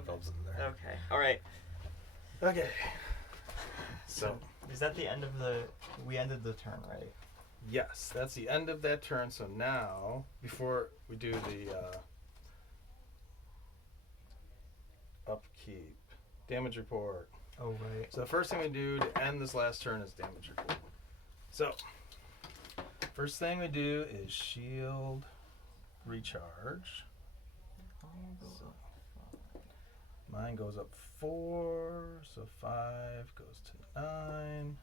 light bulbs in there. Okay. All right. Okay. So is that the end of the? We ended the turn, right? yes, that's the end of that turn. So now, before we do the upkeep, damage report. Oh right. So the first thing we do to end this last turn is damage report. So first thing we do is shield recharge. So mine goes up 4, so 5 goes to 9.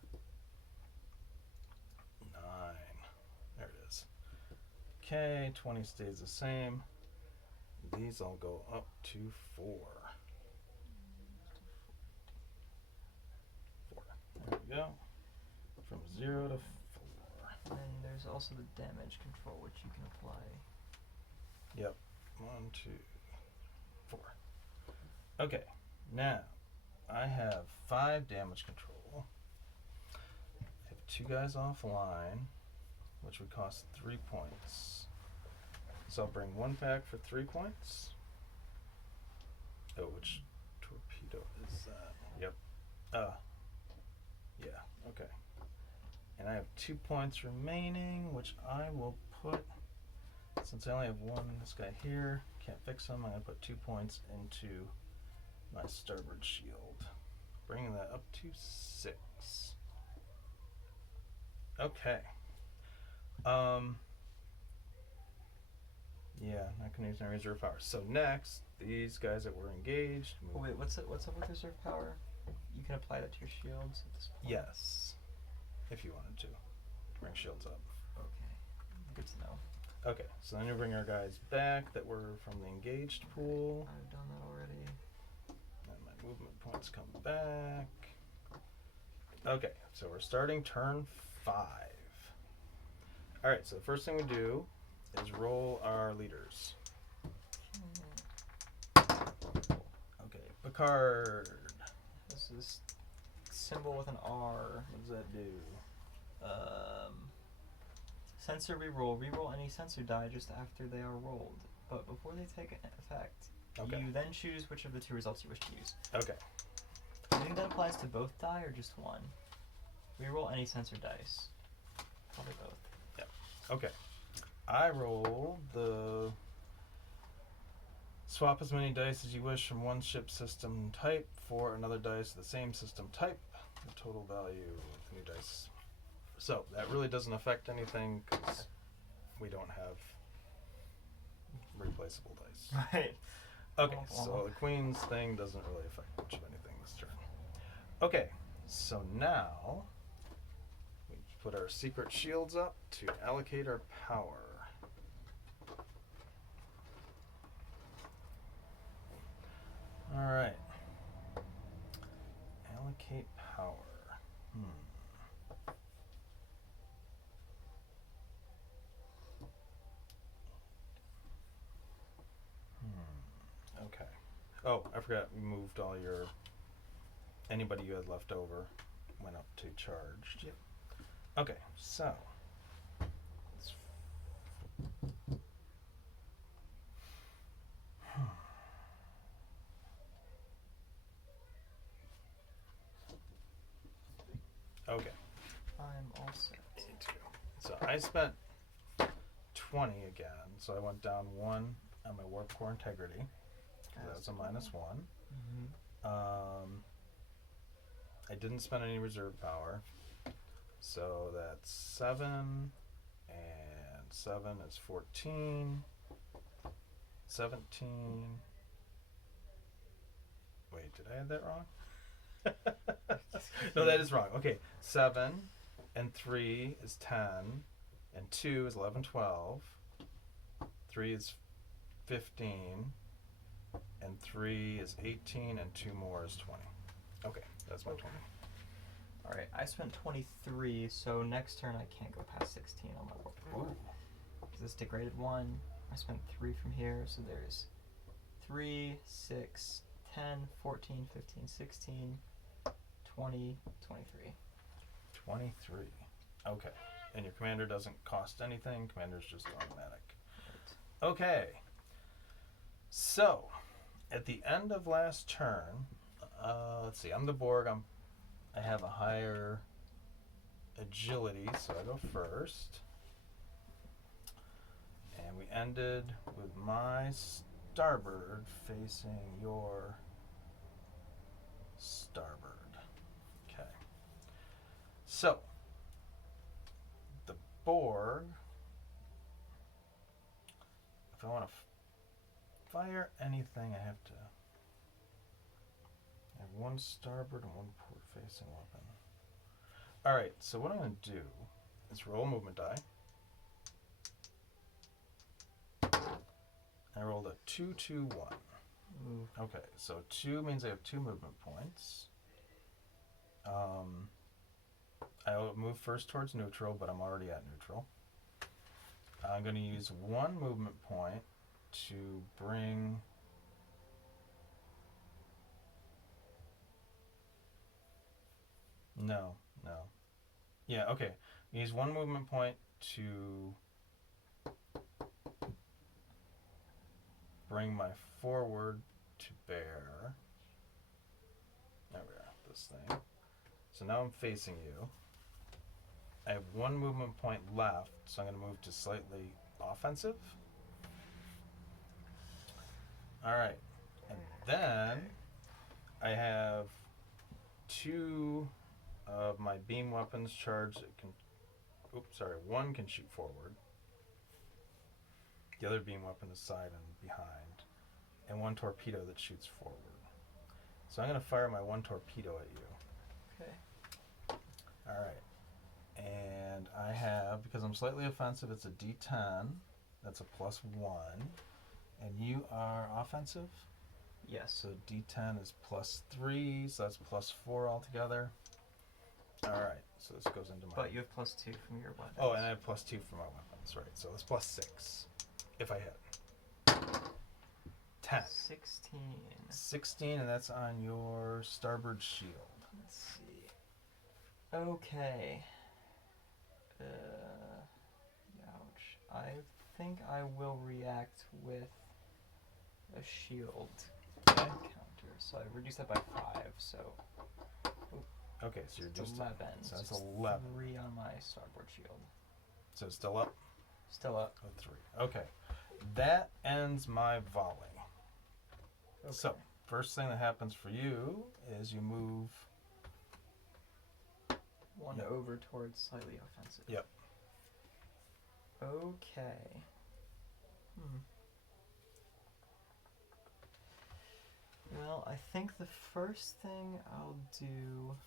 9. There it is. Okay, 20 stays the same. These all go up to 4. 4. There we go. From 0 to 4. And there's also the damage control, which you can apply. Yep. 1, 2, 4. Okay, now I have 5 damage control. I have 2 guys offline, which would cost 3 points. So I'll bring 1 back for 3 points. Oh, which torpedo is that? Yep. Yeah, okay. And I have 2 points remaining, which I will put, since I only have this guy here, can't fix him, I'm going to put 2 points into my starboard shield, bringing that up to 6. Okay. Yeah, not gonna use my reserve power. So next, these guys that were engaged. Oh wait, what's up with reserve power? You can apply that to your shields at this point. Yes, if you wanted to bring shields up. Okay, good to know. Okay, so then you bring our guys back that were from the engaged pool. I've done that already. And my movement points come back. Okay, so we're starting turn 5. All right, so the first thing we do is roll our leaders. Okay, Picard. This is symbol with an R. What does that do? Sensor reroll. Reroll any sensor die just after they are rolled, but before they take effect. Okay. You then choose which of the 2 results you wish to use. Okay. Do you think that applies to both die or just one? Reroll any sensor dice. Probably both. Yep. Okay. I roll the swap as many dice as you wish from one ship system type for another dice of the same system type. The total value of the new dice. So that really doesn't affect anything because we don't have replaceable dice. Right. Okay, so the Queen's thing doesn't really affect much of anything this turn. Okay, so now we put our secret shields up to allocate our power. All right. Allocate power. Okay. Oh, I forgot we moved all your, anybody you had left over went up to charged. Yep. Okay, so okay. I'm all set. Me too. So I spent 20 again, so I went down 1 on my warp core integrity. That's a -1. Mm-hmm. I didn't spend any reserve power, so that's 7, and 7 is 14, 17. Wait, did I add that wrong? No, that is wrong. Okay, 7 and 3 is 10, and 2 is 11, 12. 3 is 15, and 3 is 18, and 2 more is 20. Okay, that's my 20. Alright, I spent 23, so next turn I can't go past 16 on my warp core. Because it's degraded 1. I spent 3 from here, so there's 3, 6, 10, 14, 15, 16, 20, 23. 23. Okay. And your commander doesn't cost anything. Commander's just automatic. Right. Okay. So, at the end of last turn, let's see, I'm the Borg. I have a higher agility, so I go first. And we ended with my starboard facing your starboard. Okay. So, the Borg, if I want to fire anything, I have to have one starboard and one port facing weapon. Alright, so what I'm going to do is roll a movement die. I rolled a 2, 2, 1. Ooh. Okay, so 2 means I have 2 movement points. I'll move first towards neutral, but I'm already at neutral. I'm going to use 1 movement point to bring... No. Yeah, okay. Use 1 movement point to bring my forward to bear. There we are, this thing. So now I'm facing you. I have 1 movement point left, so I'm going to move to slightly offensive. Alright, and then I have 2 of my beam weapons charged that can... one can shoot forward. The other beam weapon is side and behind. And 1 torpedo that shoots forward. So I'm going to fire my 1 torpedo at you. Okay. Alright. And I have, because I'm slightly offensive, it's a D10. That's a +1. And you are offensive? Yes. So D10 is +3, so that's +4 altogether. Alright, so this goes into my... But you have +2 from your weapons. Oh, and I have +2 for my weapons, right. So that's +6 if I hit. 10. 16. 16, and that's on your starboard shield. Let's see. Okay. Ouch. I think I will react with a shield counter. So I reduced that by 5, so... Okay, so you're just 11. So that's just 11. 3 on my starboard shield. So it's still up? Still up. Oh, 3. Okay. That ends my volley. Okay. So, first thing that happens for you is you move... 1 over towards slightly offensive. Yep. Okay. Well, I think the first thing I'll do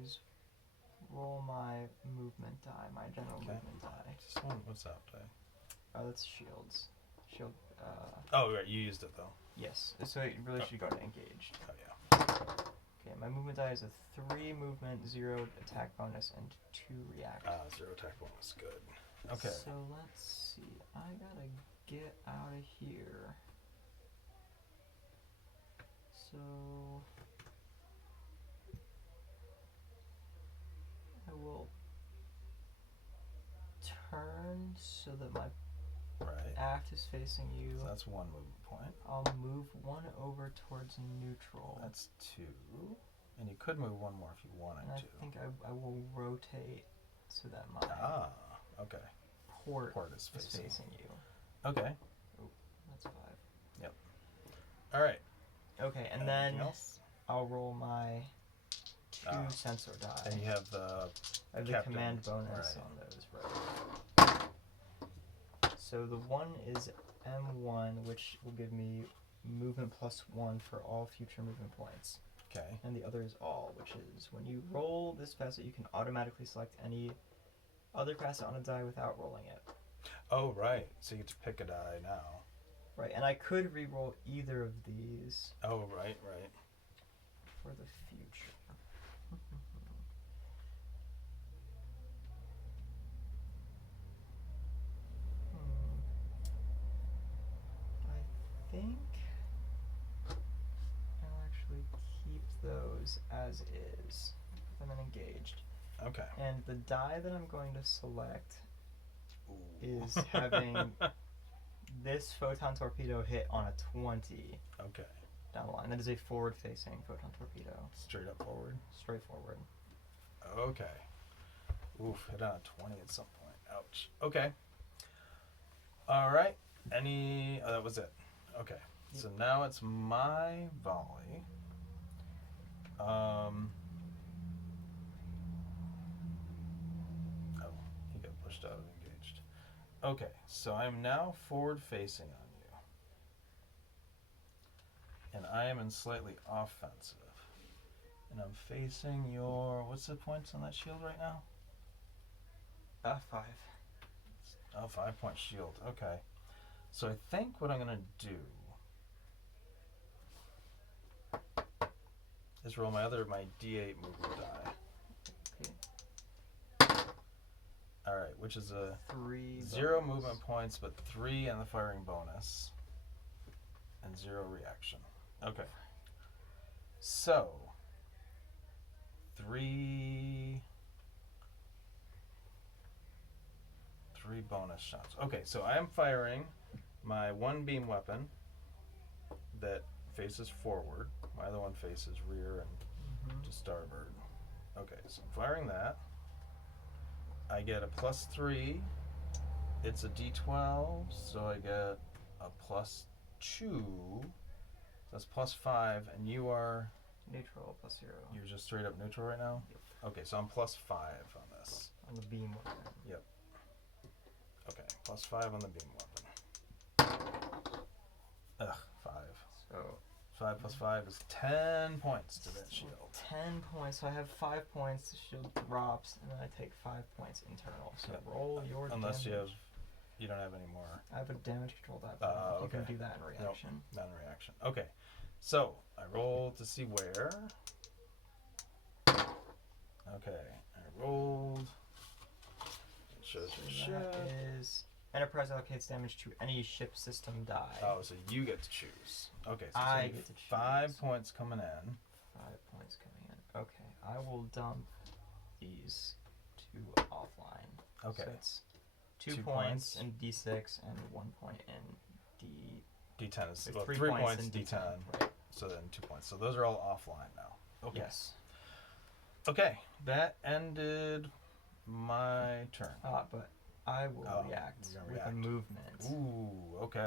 is roll my movement die, my general movement die. Just one, what's that die? Oh, that's shields. Shield, Oh, right, you used it though. yes. So it really should go to engaged. Oh, yeah. Okay, my movement die is a 3 movement, 0 attack bonus, and 2 react. 0 attack bonus, good. Okay. So let's see. I gotta get out of here. So I will turn so that my Right. act is facing you. So that's 1 movement point. I'll move 1 over towards neutral. That's 2. And you could move 1 more if you wanted and I to. think I will rotate so that my Okay. port is is facing. facing you. Okay. Oh, that's 5. Yep. Alright. Okay, and Anything then else? I'll roll my 2 sensor die. And you have the I have the captain. command bonus Right. on those, right? So the 1 is M1, which will give me movement +1 for all future movement points. Okay. And the other is all, which is when you roll this facet, you can automatically select any other facet on a die without rolling it. Oh, right. So you get to pick a die now. Right, and I could re-roll either of these Oh, right. for the future. I think I'll actually keep those as is. Put them in engaged. Okay. And the die that I'm going to select Ooh. is having this photon torpedo hit on a 20 Okay. down the line. That is a forward-facing photon torpedo. Straight up forward. Straight forward. Okay. Oof, hit on a 20 at some point. Ouch. Okay. All right. Oh, that was it. Okay. Yep. So now it's my volley. Oh, he got pushed out of engaged. Okay, so I'm now forward facing on you. And I am in slightly offensive. And I'm facing your, what's the points on that shield right now? 5. Oh, 5-point shield. Okay. So I think what I'm going to do is roll my D8 movement die. Okay. Alright, which is a 3 0 bonus. movement points, but 3 on the firing bonus. And 0 reaction. Okay. So, 3 bonus shots. Okay, so I am firing my 1 beam weapon that faces forward. My other one faces rear and to starboard. Okay, so I'm firing that. I get a +3. It's a D12, so I get a +2. That's +5, and you are Neutral +0. you're just straight up neutral right now? Yep. Okay, so I'm +5 on this. On the beam weapon. Yep. Okay, +5 on the beam weapon. Ugh, 5. So 5 plus 5 is 10 points to that shield. 10 points. So I have 5 points. The shield drops, and then I take 5 points internal. So Yep. roll your Unless damage. you don't have any more I have a damage control die. But you can okay. do that in reaction. non-reaction. Okay, so I roll to see where. Okay, I rolled. It shows your So ship. that is Enterprise allocates damage to any ship system die. Oh, so you get to choose. Okay, so I you get to choose. 5 points coming in. 5 points coming in. Okay, I will dump these 2 offline. Okay. So it's 2 2 points points. in D6 and 1 point in D. D10 is so well, 3 3 points points in D10. Right. So then 2 points. So those are all offline now. Okay. Yes. Okay, that ended my turn. But I will Oh, react you're gonna with a react. movement. Ooh, okay.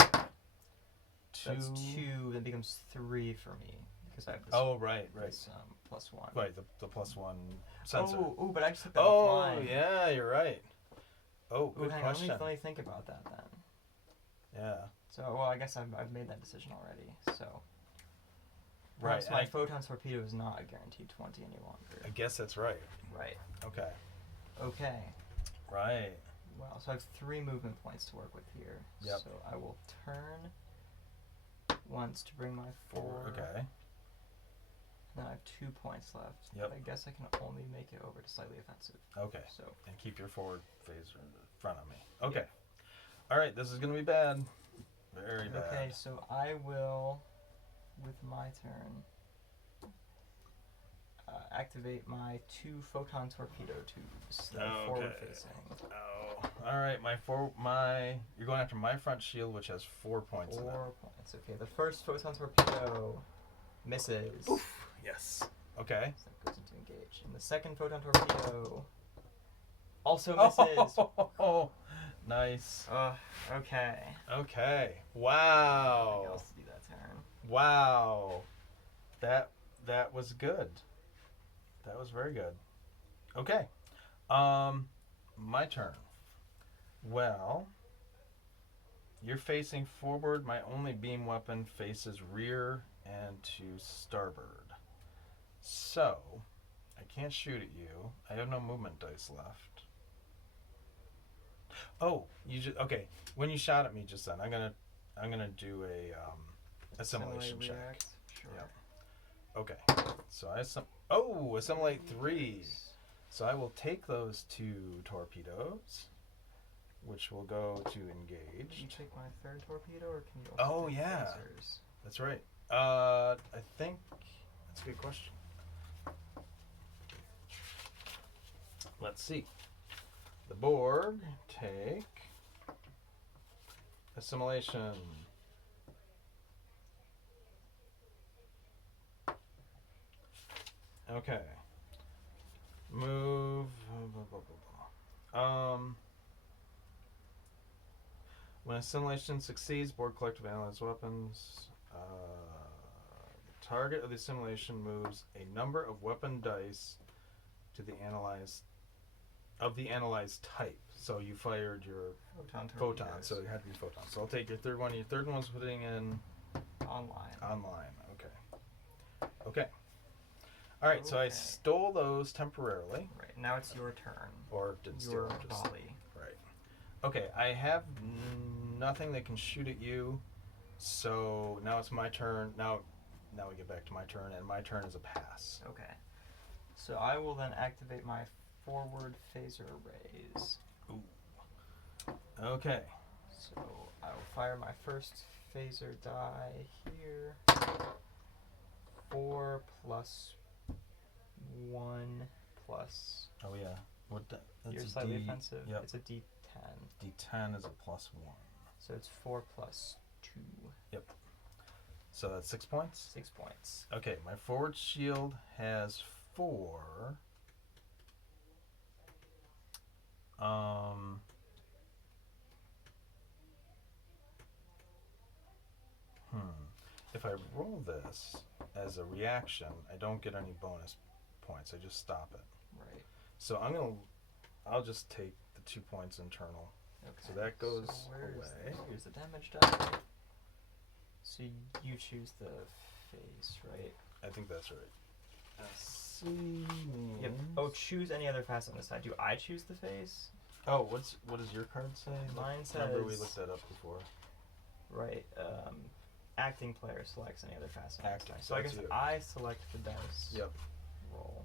That's 2. That becomes 3 for me because I have this. Oh, right. This, +1. Right, the +1 sensor. Oh, but I just took that Oh, offline. yeah, you're right. Oh, good Hang on, question. let me think about that then. Yeah. So, well, I guess I've made that decision already. So, Right. perhaps my photon torpedo is not a guaranteed 20 any longer. I guess that's right. Right. Okay. Okay. Right. Well, so I have 3 movement points to work with here. Yep. So I will turn once to bring my 4. Okay. Then I have 2 points left. Yep. But I guess I can only make it over to slightly offensive. Okay. So And keep your forward phaser in front of me. Okay. All right, this is going to be bad. Very bad. okay, so I will, with my turn, activate my 2 photon torpedo tubes that are forward facing. Oh, all right. You're going after my front shield, which has 4 points in it. 4 points. Okay, the first photon torpedo misses. Oof. Yes. Okay. So that goes into engage. And the second photon torpedo also misses. Oh, nice. Okay. Okay. I Wow. think I'll do that turn. Wow. That was good. That was very good. Okay. My turn. Well, you're facing forward. My only beam weapon faces rear and to starboard. So, I can't shoot at you. I have no movement dice left. Oh, okay. When you shot at me just then, I'm gonna do a assimilation check. React. Sure. Yep. Okay. So assimilate 3. So I will take those 2 torpedoes, which will go to Can engage. you take my 3rd torpedo, or can you also Oh, take yeah. lasers? That's right. I think that's a good question. Let's see. The Borg take Assimilation. Okay. Move. When assimilation succeeds, Borg Collective analyze weapons. The target of the assimilation moves a number of weapon dice to the analyzed type. So you fired your photon, so it had to be photon. So I'll take your third one. Your third one's putting in online. Okay. All right. So I stole those temporarily. Right. Now it's your turn. Or didn't steal Your them, just volley. right. Okay. I have nothing that can shoot at you. So now it's my turn. Now we get back to my turn, and my turn is a pass. Okay. So I will then activate my forward phaser arrays. Ooh. Okay. So I will fire my first phaser die here. 4 plus 1 plus. Oh yeah. What? That's You're a slightly D, offensive. Yep. It's a D10. D10 is a +1. So it's 4 plus 2. Yep. So that's 6 points. 6 points. Okay, my forward shield has 4. If I roll this as a reaction, I don't get any bonus points. I just stop it. Right. So I'll just take the 2 points internal. Okay. So that goes away. Here's the damage die. So you choose the phase, right? I think that's right. C means... Yep. Oh, choose any other facet on the side. Do I choose the phase? Oh, what does your card say? Mine says... Remember we looked that up before. Right. Acting player selects any other facet. Acting. So I guess you. I select the dice. Yep. Roll.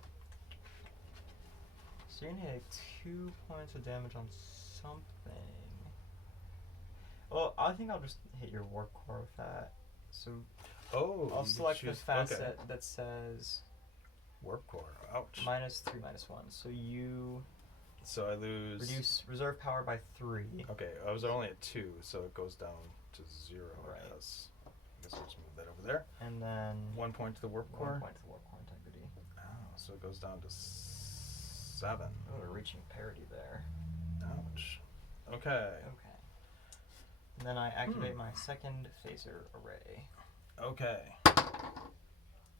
So you're gonna hit 2 points of damage on something. Well, I think I'll just hit your warp core with that. So I'll select the facet that says warp core. Ouch. -3, -1. So you. So I lose. Reduce reserve power by 3. Okay, I was only at 2, so it goes down to 0. Right. Yes. I guess I'll just move that over there. And then 1 point to the warp core. 1 point to the warp core integrity. Oh, so it goes down to 7. Oh, we're reaching parity there. Ouch. Okay. Okay. And then I activate my second phaser array. Okay.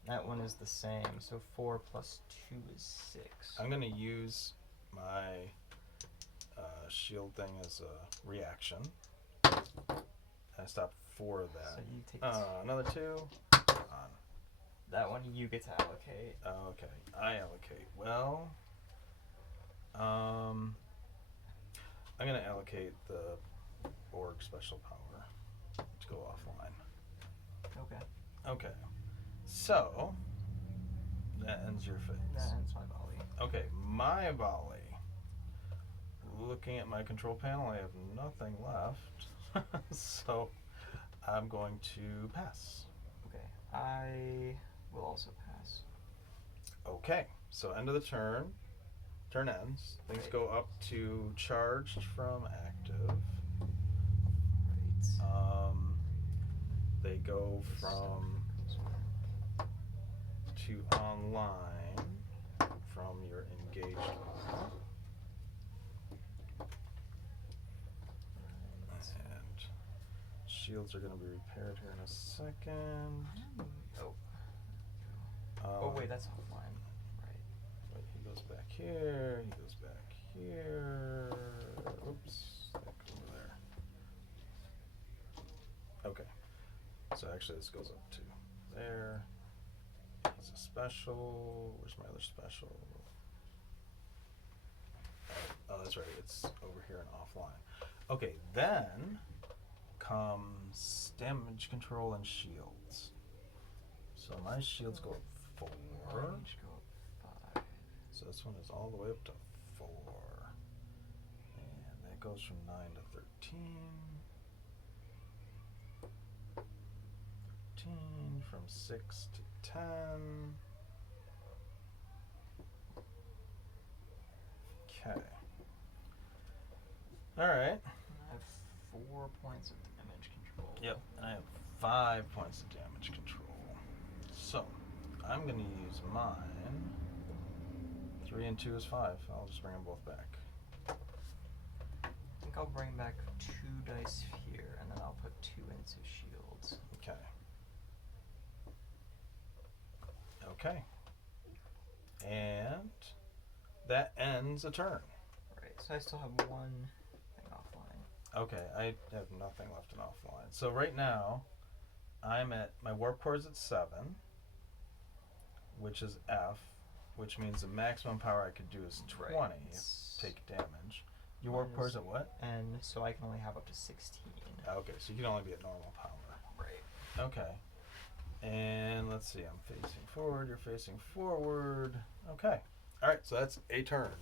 That one is the same, so 4 plus 2 is 6. I'm gonna use my shield thing as a reaction. I stopped 4 of that. So you take another 2. On. that one you get to allocate. Okay, I allocate. Well, I'm gonna allocate the Borg special power to go offline. Okay. Okay, so that ends your phase. That ends my volley. Okay, my volley. Looking at my control panel, I have nothing left, so I'm going to pass. Okay, I will also pass. Okay, so end of the turn. Turn ends. Things Right. go up to charged from active. Right. They go from to online from your engaged model. And shields are going to be repaired here in a second. Oh wait, that's offline. Right. Wait, he goes back here, he goes back here. Oops, that goes over there. Okay. So actually this goes up to there. It's a special. Where's my other special? Oh, that's right. It's over here and offline. Okay, then comes damage control and shields. So my shields go up 4. Range go up 5. So this one is all the way up to 4. And that goes from 9 to 13. 13 from 6 to 10. Okay. Alright. I have 4 points of damage Yep, and I have 5 points of damage control. So, I'm going to use mine. 3 and 2 is 5. I'll just bring them both back. I think I'll bring back 2 dice here, and then I'll put 2 into shields. Okay. Okay. And that ends a turn. Right, so I still have 1 thing offline. Okay, I have nothing left in offline. So right now, I'm at, my warp core is at 7, which is F, which means the maximum power I could do is 20 Right. take damage. Your warp core is at what? And so I can only have up to 16. Okay, so you can only be at normal power. Right. Okay. And let's see, I'm facing forward, you're facing forward. Okay. Alright, so that's a turn.